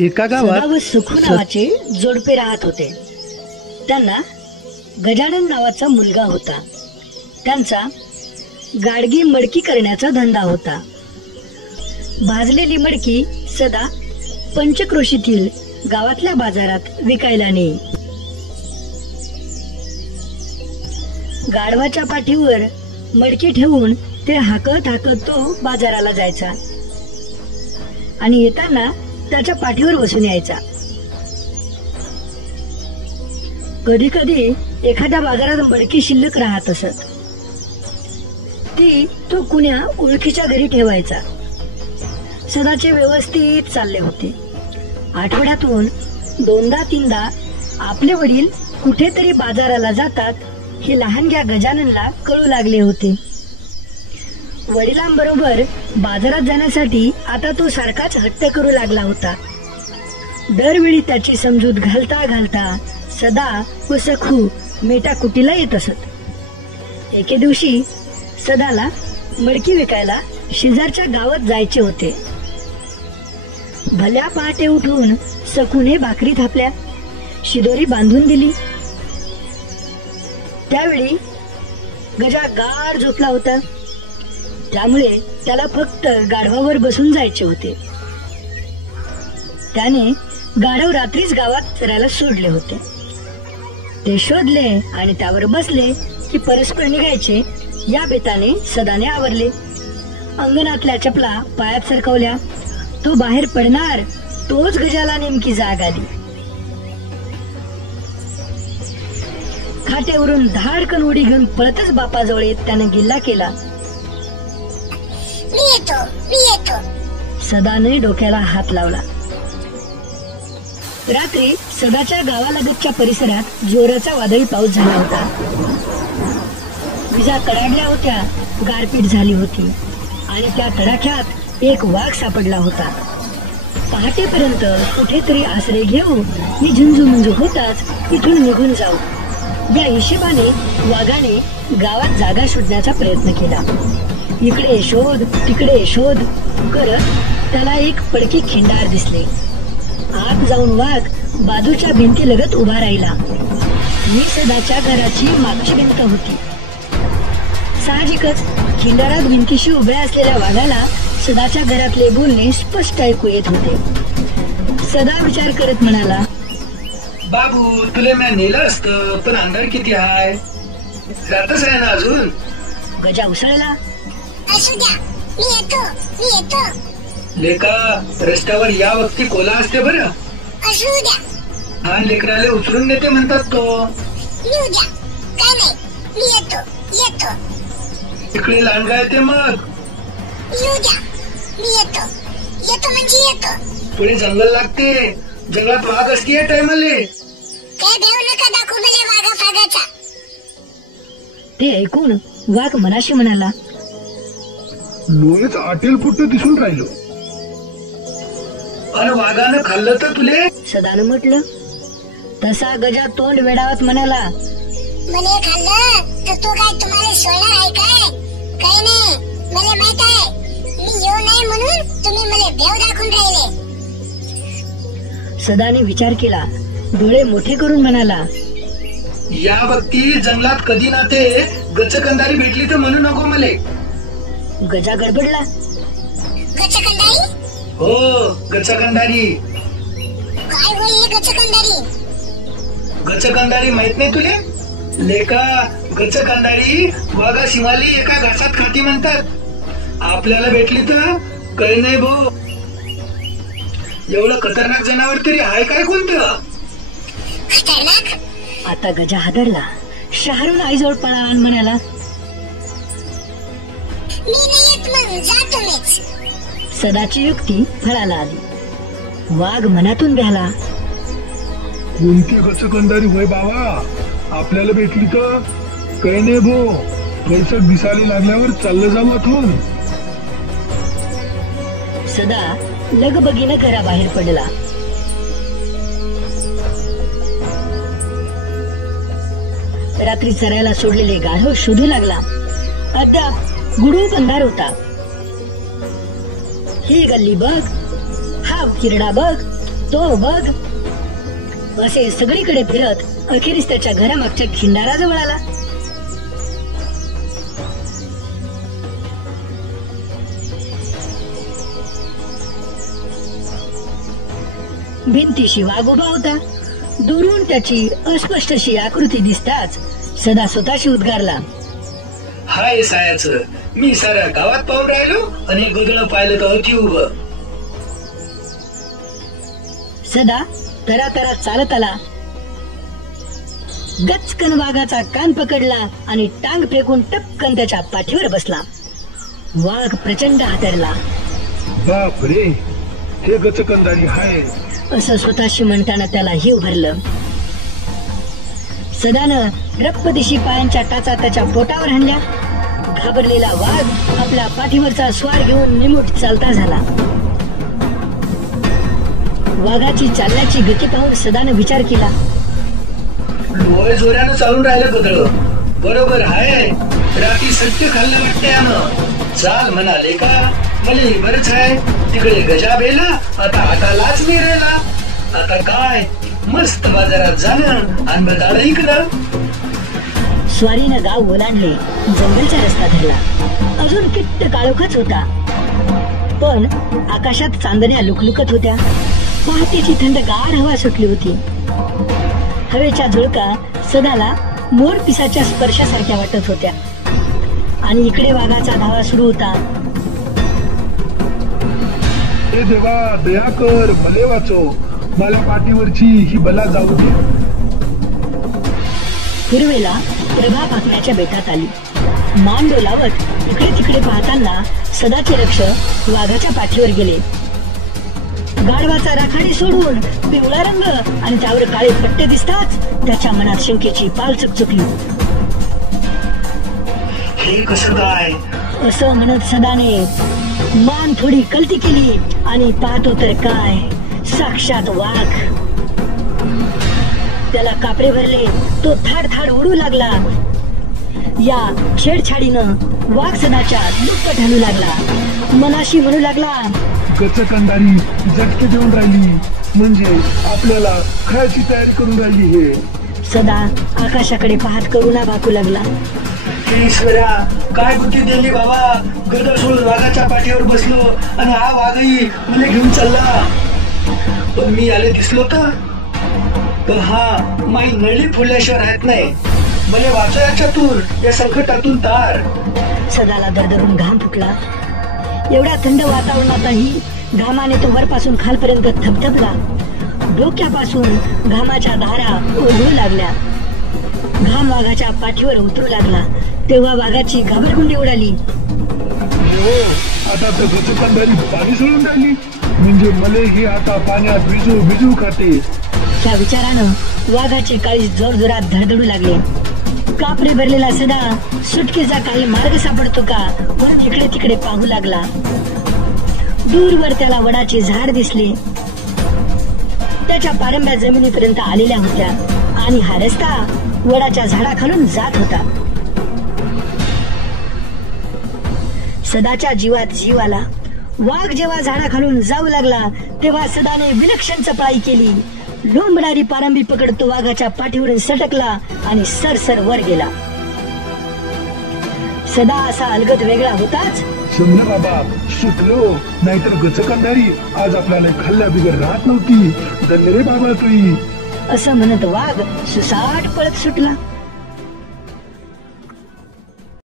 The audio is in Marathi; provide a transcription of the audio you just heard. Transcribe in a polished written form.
एका गावात सदा व सुखू नावाचे जोडपे राहत होते. त्यांना गजानन नावाचा मुलगा होता. त्यांचा गाडगी मडकी करण्याचा धंदा होता. भाजलेली मडकी सदा पंचक्रोशीतील गावातल्या बाजारात विकायला नेई. गाढवाच्या पाठीवर मडकी ठेवून ते हाकत हाकत तो बाजाराला जायचा आणि येताना त्याच्या पाठीवर बसून यायचा. कधी कधी एखाद्या बाजारात मडकी शिल्लक राहत असत. ती तो कुण्या ओळखीच्या घरी ठेवायचा. सदाचे व्यवस्थित चालले होते. आठवड्यातून 2-3दा आपले वडील कुठेतरी बाजाराला जातात हे लहानग्या गजाननला कळू लागले होते. वडिलांबरोबर बाजारात जाण्यासाठी आता तो सारखाच हट्ट करू लागला होता. दरवेळी त्याची समजूत घालता घालता सदा व सखू मेटाकुटीला येत असत. एके दिवशी सदाला मडकी विकायला शेजारच्या गावात जायचे होते. भल्या पहाटे उठून सखूने भाकरी थापल्या, शिदोरी बांधून दिली. त्यावेळी गजा गाढ झोपला होता. त्यामुळे त्याला फक्त गाढवावर बसून जायचे होते. त्याने गाढव रात्रीच गावात चरायला सोडले होते. ते शोधले आणि त्यावर बसले की परस्पर निघायचे या बेताने सदाने आवरले. अंगणातल्या चपला पायात सरकवल्या. तो बाहेर पडणार तोच गजाला नेमकी जाग आली. खाट्यावरून धाडकन उडी घेऊन पळतच बापाजवळ येत त्याने गिल्ला केला. मी येतो. सदाने डोक्याला हात लावला. रात्री सदाच्या गावालगतच्या परिसरात जोराचा वादळी पाऊस झाला होता. विजा कडाडल्या होत्या. गारपीट झाली होती आणि त्या तडाख्यात एक वाघ सापडला होता. पहाटेपर्यंत कुठेतरी आसरे घेऊ मी झुंजू होताच इथून निघून जाऊ या हिशेबाने वाघाने गावात जागा शोधण्याचा प्रयत्न केला. इकडे शोध तिकडे शोध करत त्याला एक पडकी खिंडार दिसले. आत जाऊन वाघ बाजूच्या भिंतीलगत उभा राहिला. मी सदाच्या घराची मागची भिंत होती. साहजिकच खिंडारात भिंतीशी उभ्या असलेल्या वाघाला सदाच्या घरातले बोलणे स्पष्ट ऐकू येत होते. सदा विचार करत म्हणाला, बाबू तुला मी नेलं असतं पण अंधार किती आहे, रातच आहे ना अजून. गजा उसळला. असू द्या, मी येतो. लेका रस्त्यावर या वक्ती कोला असते बरं. असू द्या. हा लेकराले उचलून नेते म्हणतात तो. येऊ द्या, काय नाही, मी येतो. इकडे लांडगा येते मग. येऊ द्या, मी येतो म्हणजे येतो. पुढे जंगल लागते. जंगलात वाघ असते या टायमाले. काय भेव नका दाखवू मला वाघा फागाचा. ते ऐकून वाघ मनाशी म्हणाला, लोणीच आटेल फुट दिसून राहिलो. आणि वाघानं खाल्लं तर तुले. सदानं म्हटलं. तसा गजा तोंड वेडावत म्हणाला, मला खाल्लं तर तो काय तुम्हाला सोडणार आहे काय? काही नाही, मला माहित आहे. मी येऊ नाही म्हणून तुम्ही मला भेव दाखवून राहिले. सदाने विचार केला. डोळे मोठे करून म्हणाला, या वक्ती जंगलात कधी ना ते गचकंदारी भेटली तर म्हणू नको मले. गजा गडबडला. गचकंदारी? हो गचकंदारी. काय होई गचकंदारी? गचकंदारी माहित नाही तुले? लेका गचकंदारी वाघा शिवाली एका घासात खाती म्हणतात. आपल्याला भेटली तर काही नाही भाऊ. एवढं खतरनाक जनावर तरी आहे काय कोणतं? खतरनाक? आता गजा हादरला. शहरून आईजवळ पळा आणि म्हणाला, मी नाही येत मग, जा तुम्हीच. सदाची युक्ती फळाला आली. वाघ मनातून भ्याला. कोणती गचकंदारी होय बाबा, आपल्याला भेटली तर काही नाही भो. पैसे दिसायला लागल्यावर चाललं जाऊ आठवून. सदा लगबगीनं घराबाहेर पडला. रात्री चरायला सोडलेले गाढव शोधू लागला. अद्याप गुडूप अंधार होता. ही गल्ली बघ, हा किरडा बघ, तो बघ, असे सगळीकडे फिरत अखेरीस त्याच्या घरामागच्या खिंडाराजवळ आला. भिंतीशी वाघ उभा होता. दुरून त्याची अस्पष्ट अशी आकृती दिसताच सदा स्वतःशी उद्गारला, हाय सायाचं, मी साऱ्या गावात पाहून राहिलो आणि गदळ पाहिलं तर अति उभं. सदा तरा तरा चालत आला. गचकन वाघाचा कान पकडला आणि टांग फेकून टपकन त्याच्या पाठीवर बसला. वाघ प्रचंड हादरला. बाप रे, हे गचकंदारी हाय असं स्वतःशी म्हणताना त्याला हिव भरलं. सदानं रप्पदिशी पायांच्या टाचा त्याच्या पोटावर हाणल्या. घाबरलेला वाघ आपल्या पाठीवरचा स्वार घेऊन निमूट चालता झाला. वाघाची चालण्याची गती पाहून सदानं विचार केला, डोळे जोरानं चालून राहिलं गदळ. बरोबर हाय, रात्री सत्य खाल्लं वाटतंय आम्हाला. चाल म्हणाले का, मला बरंच आहे. तिकडे गजा बेला, आता हातालाच मिळेला. आता काय मस्त बाजारात जाणं आणि बदाड इकडं. स्वारीनं गाव ओलांडले, जंगलचा रस्ता धरला. अजून किट्ट काळोखच होता, पण आकाशात चांदण्या लुकलुकत होत्या. पहाटेची थंडगार हवा सुटली होती. हवेच्या झुळका सदाला मोर पिसाच्या स्पर्शासारख्या वाटत होत्या. आणि इकडे वाघाचा धावा सुरू होता. हे देवा, दया कर, भले वाचो, मला पाठीवरची ही बला जाऊ दे. पूर्वेला प्रभा पाकण्याच्या बेटात आली. मान डोलावत इकडे तिकडे पाहताना सदाचे लक्ष वाघाच्या पाठीवर गेले. गाढवाचा राखाडी सोडून पिवळा रंग आणि त्यावर काळे पट्टे दिसताच त्याच्या मनात शंकेची पाल चुकचुकली. हे कसं काय, असं म्हणत सदाने मान थोडी कलती केली आणि पाहतो तर काय, साक्षात वाघ. त्याला कापरे भरले. तो थाड थाड उडू लागला. या छेडछाडीनं वाघ सदाच्या दुप्पट हलू लागला. मनाशी म्हणू लागला, गचकंदारी झटके देऊन राहिली, म्हणजे आपल्याला खायची तयारी करून राहिली. हे सदा आकाशाकडे पाहत करुणा भाकू लागला. हे ईश्वरा, काय बुद्धी दिली बाबा. गदळ सोडून वाघाच्या पाठीवर बसलो आणि हा वाघही मला घेऊन चालला. पण मी आले दिसलो का? पण हा माई नळी फुलल्याशिवाय राहत नाही. मला वाचो याच्यातून, या संकटातून तार. सदाला दरदरून घाम फुटला. एवढ्या थंड वातावरणातही घामाने तो वरपासून खालपर्यंत थपथपला. डोक्यापासून घामाच्या धारा ओढू लागल्या. घाम वाघाच्या पाठीवर उतरू लागला. तेव्हा वाघाची घाबरगुंडी उडाली. हो, आता तर गचकंदारी पाणी सोडून राहिली, म्हणजे मले हे आता पाण्यात भिजू भिजू खाते. त्या विचारानं वाघाचे काळीज जोरजोरात धडधडू लागले. कापरे भरलेला सदा सुटकेचा काही मार्ग सापडतो का म्हणून इकडे तिकडे पाहू लागला. दूरवर त्याला वडाचे झाड दिसले. त्याच्या पारंब्या जमिनीपर्यंत आलेल्या होत्या आणि हा रस्ता वडाच्या झाडाखालून जात होता. सदाच्या जीवात जीव आला. वाघ जेव्हा झाडाखालून जाऊ लागला तेव्हा सदाने विलक्षण चपळाई केली. लोंबणारी पारंबी पकडतो वाघाच्या पाठीवरून सटकला आणि सरसर वर गेला. सदा असा अलगद वेगळा होताच समजा बाबा, सुटलो, नाहीतर गचकंदारी आज आपल्याला खाल्ल्या बिगर राहत नव्हती. धन्य रे बाबा तुई. असं म्हणत वाघ सुसाट पळत सुटला.